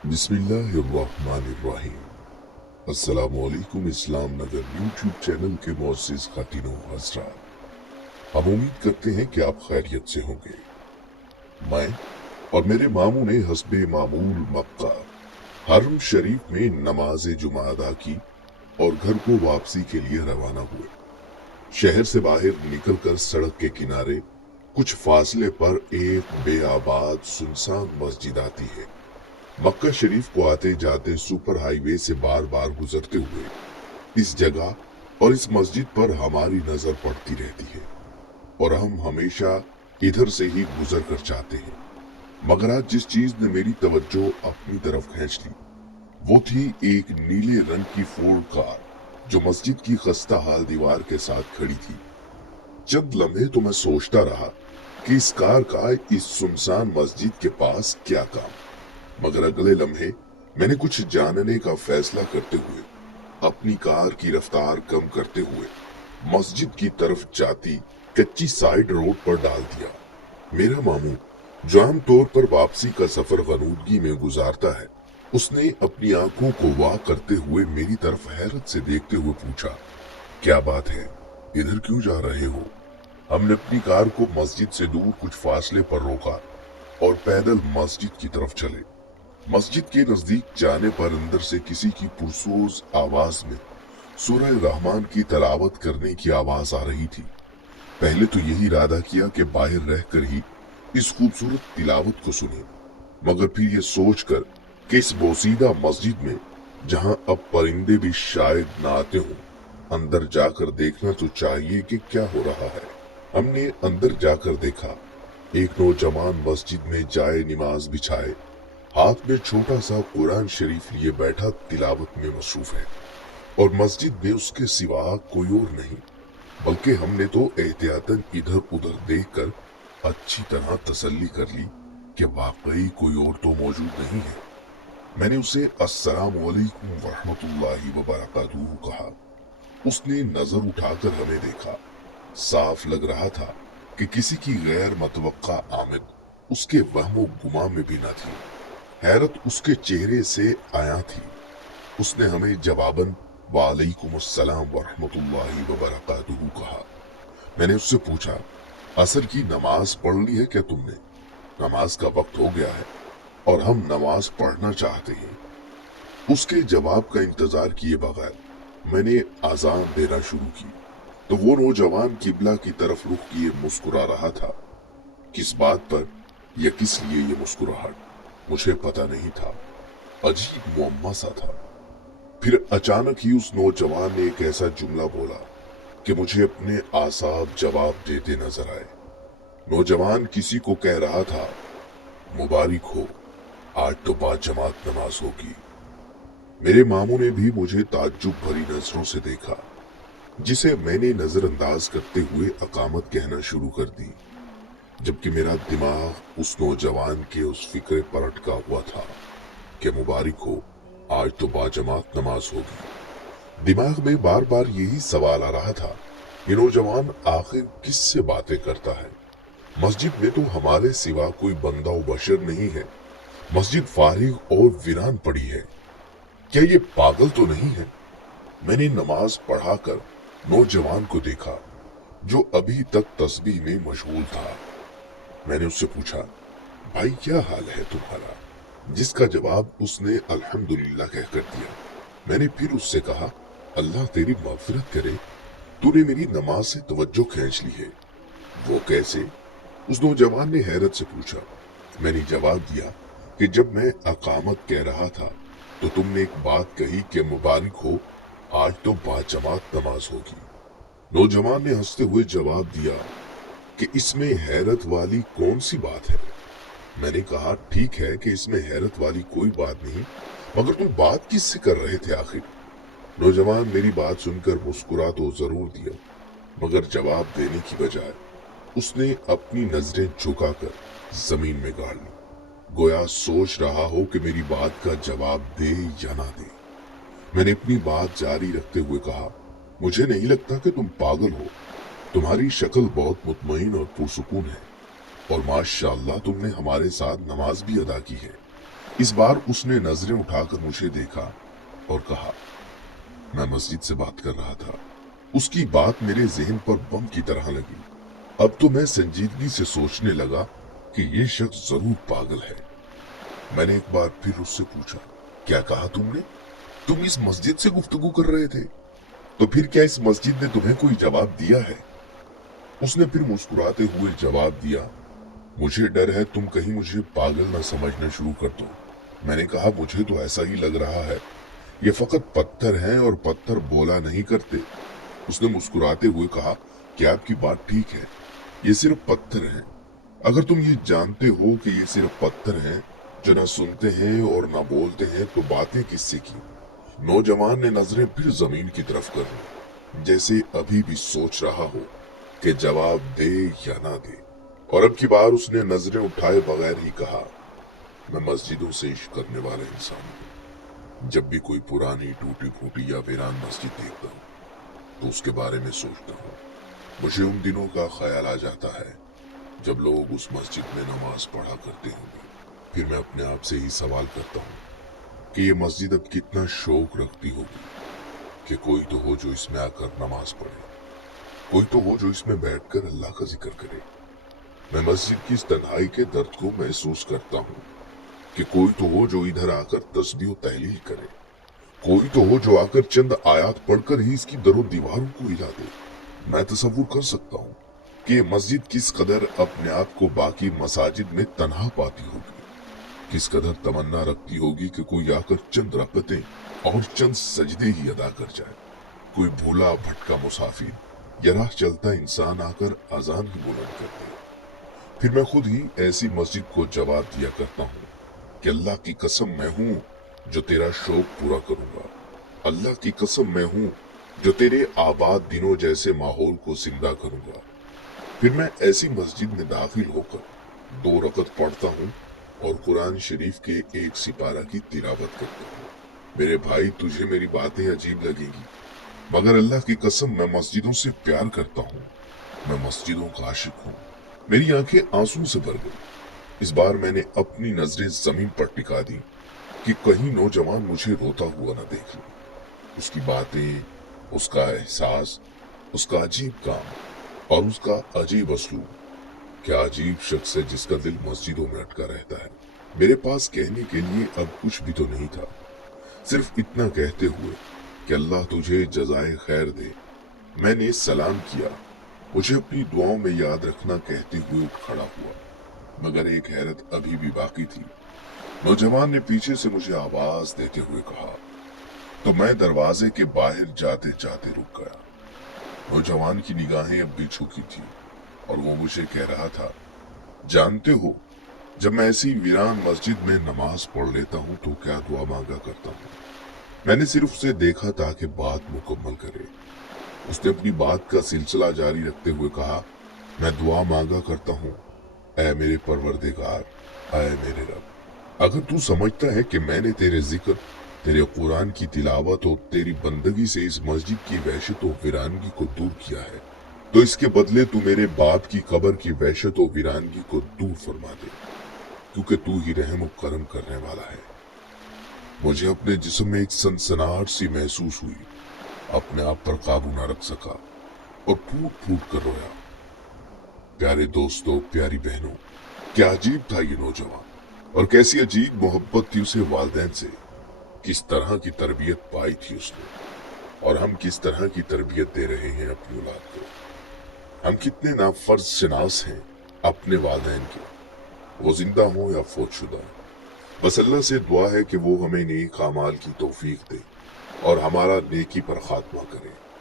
बिस्मिल्लाहिर्रहमानिर्रहीम। अस्सलामुअलैकुम इस्लाम नगर YouTube channel के मोअज़्ज़िज़ ख़ातिनों हज़रात, हम उम्मीद करते हैं कि आप खैरियत से होंगे। मैं और मेरे मामू ने हस्बे मामूल मक्का हरम शरीफ में नमाज जुमा अदा की और घर को वापसी के लिए रवाना हुए। शहर से बाहर निकलकर सड़क के किनारे कुछ फासले पर एक बेआबाद सुनसान मस्जिद आती है। मक्का शरीफ को आते जाते सुपर हाईवे से बार बार गुजरते हुए इस जगह और इस मस्जिद पर हमारी नजर पड़ती रहती है और हम हमेशा इधर से ही गुजर कर जाते हैं। मगर आज जिस चीज ने मेरी तवज्जो अपनी तरफ खींच ली वो थी एक नीले रंग की फोर्ड कार जो मस्जिद की खस्ता हाल दीवार के साथ खड़ी थी। चंद लम्हे तो मैं सोचता रहा कि इस कार का इस सुनसान मस्जिद के पास क्या काम, मगर अगले लम्हे मैंने कुछ जानने का फैसला करते हुए अपनी कार की रफ्तार कम करते हुए मस्जिद की तरफ जाती कच्ची साइड रोड पर डाल दिया। मेरा मामू जो आम तौर पर वापसी का सफर गनूदगी में गुजारता है, उसने अपनी आंखों को वाह करते हुए मेरी तरफ हैरत से देखते हुए पूछा, क्या बात है, इधर क्यों जा रहे हो? हमने अपनी कार को मस्जिद से दूर कुछ फासले पर रोका और पैदल मस्जिद की तरफ चले। मस्जिद के नजदीक जाने पर अंदर से किसी की पुरसोज आवाज में सूरह रहमान की तलावत करने की आवाज आ रही थी। पहले तो यही इरादा किया कि बाहर रहकर ही इस खूबसूरत तिलावत को सुने, मगर फिर ये सोचकर कि इस बोसीदा मस्जिद में जहां अब परिंदे भी शायद न आते हों, अंदर जाकर देखना तो चाहिए कि क्या हो रहा है। हमने अंदर जाकर देखा, एक नौजवान मस्जिद में जाए निमाज बिछाए हाथ में छोटा सा कुरान शरीफ लिए बैठा तिलावत में मसरूफ है और मस्जिद में उसके सिवा कोई और नहीं। बल्कि हमने तो एहतियातन इधर उधर देखकर अच्छी तरह तसल्ली कर ली कि वाकई कोई और तो मौजूद नहीं है। मैंने उसे अस्सलामु अलैकुम वरहमतुल्लाहि वबरकातुहू कहा। उसने नजर उठाकर हमें देखा। साफ लग रहा था कि किसी की गैर मतवक्का आमद उसके वहमो गुमा में भी न थी। हैरत उसके चेहरे से आया थी। उसने हमें जवाबन वालेकुम अस्सलाम वरहमतुल्लाहि वबरकातुहू कहा। मैंने उससे पूछा, असर की नमाज पढ़ ली है क्या तुमने? नमाज का वक्त हो गया है और हम नमाज पढ़ना चाहते हैं। उसके जवाब का इंतजार किए बगैर मैंने आजान देना शुरू की तो वो नौजवान किबला की तरफ रुख किए मुस्कुरा रहा था। किस बात पर या किस लिए ये मुस्कुराहट मुझे पता नहीं था। अजीब मुअम्मा सा था। फिर अचानक ही उस नौजवान ने एक ऐसा जुमला बोला कि मुझे अपने आसाब जवाब देते नजर आए। नौजवान किसी को कह रहा था, मुबारक हो, आज तो बाजमात नमाज होगी। मेरे मामू ने भी मुझे ताज्जुब भरी नजरों से देखा, जिसे मैंने नजरअंदाज करते हुए अकामत कहना शुरू कर दी, जबकि मेरा दिमाग उस नौजवान के उस फिक्रे पर अटका हुआ था कि मुबारक हो, आज तो बाजमात नमाज होगी। दिमाग में बार बार यही सवाल आ रहा था, ये नौजवान आखिर किससे बातें करता है? मस्जिद में तो हमारे सिवा कोई बंदा व बशर नहीं है। मस्जिद फारिग और वीरान पड़ी है। क्या ये पागल तो नहीं है? मैंने नमाज पढ़ाकर नौजवान को देखा जो अभी तक तस्बीह में मशगूल था। मैंने उससे पूछा, भाई क्या हाल है तुम्हारा? जिसका जवाब उसने अल्हम्दुलिल्लाह कहकर दिया। मैंने फिर उससे कहा, अल्लाह तेरी मग़फ़िरत करे, तूने मेरी नमाज से तवज्जो खींच ली है। वो कैसे? उस नौजवान ने हैरत से पूछा। मैंने जवाब दिया कि जब मैं अकामत कह रहा था तो तुमने एक बात कही कि मुबारक हो, आज तो बाजमात नमाज होगी। नौजवान ने हंसते हुए जवाब दिया कि इसमें हैरत वाली कौन सी बात है? मैंने कहा, ठीक है कि इसमें हैरत वाली कोई बात नहीं, मगर तुम बात किससे कर रहे थे आखिर? नौजवान मेरी बात सुनकर मुस्कुरा तो जरूर दिया, मगर जवाब देने की बजाय उसने अपनी नजरें झुकाकर जमीन में गाड़ ली, गोया सोच रहा हो कि मेरी बात का जवाब दे या ना दे। मैंने अपनी बात जारी रखते हुए कहा, मुझे नहीं लगता कि तुम पागल हो। तुम्हारी शक्ल बहुत मुतमईन और पुरसुकून है और माशाअल्लाह तुमने हमारे साथ नमाज भी अदा की है। इस बार उसने नजरें उठाकर मुझे देखा और कहा, मैं मस्जिद से बात कर रहा था। उसकी बात मेरे जहन पर बम की तरह लगी। अब तो मैं संजीदगी से सोचने लगा कि ये शख्स जरूर पागल है। मैंने एक बार फिर उससे पूछा, क्या कहा तुमने? तुम इस मस्जिद से गुफ्तगू कर रहे थे? तो फिर क्या इस मस्जिद ने तुम्हें कोई जवाब दिया है? उसने फिर मुस्कुराते हुए जवाब दिया, मुझे डर है तुम कहीं मुझे पागल न समझना शुरू कर दो। मैंने कहा, मुझे तो ऐसा ही लग रहा है, ये फकत पत्थर हैं और पत्थर बोला नहीं करते। उसने मुस्कुराते हुए कहा, क्या आपकी बात ठीक है? ये सिर्फ पत्थर हैं। अगर तुम ये जानते हो कि ये सिर्फ पत्थर हैं जो न सुनते हैं और न बोलते हैं, तो बातें किससे की? नौजवान ने नजरें फिर जमीन की तरफ कर ली, जैसे अभी भी सोच रहा हो कि जवाब दे या ना दे। और अब की बार उसने नजरें उठाए बगैर ही कहा, मैं मस्जिदों से इश्क करने वाला इंसान हूँ। जब भी कोई पुरानी टूटी फूटी या वीरान मस्जिद देखता हूँ तो उसके बारे में सोचता हूँ। मुझे उन दिनों का ख्याल आ जाता है जब लोग उस मस्जिद में नमाज पढ़ा करते होंगे। फिर मैं अपने आप से ही सवाल करता हूँ कि ये मस्जिद अब कितना शौक रखती होगी कि कोई तो हो जो इसमें आकर नमाज पढ़े, कोई तो हो जो इसमें बैठकर अल्लाह का जिक्र करे। मैं मस्जिद की इस तन्हाई के दर्द को महसूस करता हूँ कि कोई तो हो जो इधर आकर तस्बीह तहलील करे, कोई तो हो जो आकर चंद आयात पढ़कर ही इसकी दरो दीवारों को हिला दे। मैं तसव्वुर कर सकता हूँ कि ये मस्जिद किस कदर अपने आप को बाकी मसाजिद में तन्हा पाती होगी, किस कदर तमन्ना रखती होगी कि कोई आकर चंद रकअतें और चंद सजदे ही अदा कर जाए। कोई भूला भटका मुसाफिर या राह चलता इंसान आकर अजान ही बुलंद कर दे। फिर मैं खुद ही ऐसी मस्जिद को जवाब दिया करता हूँ कि अल्लाह की कसम मैं हूँ जो तेरा शौक पूरा करूंगा। अल्लाह की कसम मैं हूँ जो तेरे आबाद दिनों जैसे माहौल को जिंदा करूंगा। फिर मैं ऐसी मस्जिद में दाखिल होकर 2 रकअत पढ़ता हूँ और कुरान शरीफ के एक सिपारा की तिलावत करता हूँ। मेरे भाई, तुझे मेरी बातें अजीब लगेंगी, मगर अल्लाह की कसम मैं मस्जिदों से प्यार करता हूँ। मैं मस्जिदों का आशिक हूँ। मेरी आंखें आंसू से भर गई। इस बार मैंने अपनी नजरें जमीन पर टिका दी कि कहीं नौजवान मुझे रोता हुआ न देख ले। उसकी बातें, उसका एहसास, उसका अजीब काम और उसका अजीब असलूब। क्या अजीब शख्स है जिसका दिल मस्जिदों में अटका रहता है। मेरे पास कहने के लिए अब कुछ भी तो नहीं था, सिर्फ इतना कहते हुए कि अल्लाह तुझे जज़ाए खैर दे। मैंने सलाम किया, मुझे अपनी दुआओं में याद रखना कहते हुए उठ खड़ा हुआ, मगर एक हैरत अभी भी बाकी थी। नौजवान ने पीछे से मुझे आवाज देते हुए कहा, तो मैं दरवाजे के बाहर जाते जाते रुक गया। नौजवान की निगाहें अब भी झुकी थी और वो मुझे कह रहा था, जानते हो, जब मैं ऐसी वीरान मस्जिद में नमाज पढ़ लेता हूँ तो क्या दुआ मांगा करता हूँ। मैंने सिर्फ उसे देखा ताकि बात मुकम्मल करे। उसने अपनी बात का सिलसिला जारी रखते हुए कहा, मैं दुआ मांगा करता हूँ, ऐ मेरे परवरदिगार, ऐ मेरे रब, अगर तू समझता है कि मैंने तेरे जिक्र, तेरे कुरान की तिलावत और तेरी बंदगी से इस मस्जिद की वहशत और वीरानगी को दूर किया है, तो इसके बदले तू मेरे बाप की कब्र की वहशत और वीरानगी को दूर फरमा दे, क्योंकि तू ही रहम और करम करने वाला है। मुझे अपने जिस्म में एक सनसनाहट सी महसूस हुई, अपने आप पर काबू न रख सका और फूट फूट कर रोया। प्यारे दोस्तों, प्यारी बहनों, क्या अजीब था ये नौजवान और कैसी अजीब मोहब्बत थी उसे वालिदैन से। किस तरह की तरबियत पाई थी उसने और हम किस तरह की तरबियत दे रहे हैं अपनी औलाद को। हम कितने नाफर्ज शनास हैं अपने वालिदैन के, वो जिंदा हो या फौतशुदा। बस अल्लाह से दुआ है कि वो हमें नेक अमाल की तौफीक दे और हमारा नेकी पर खात्मा करे।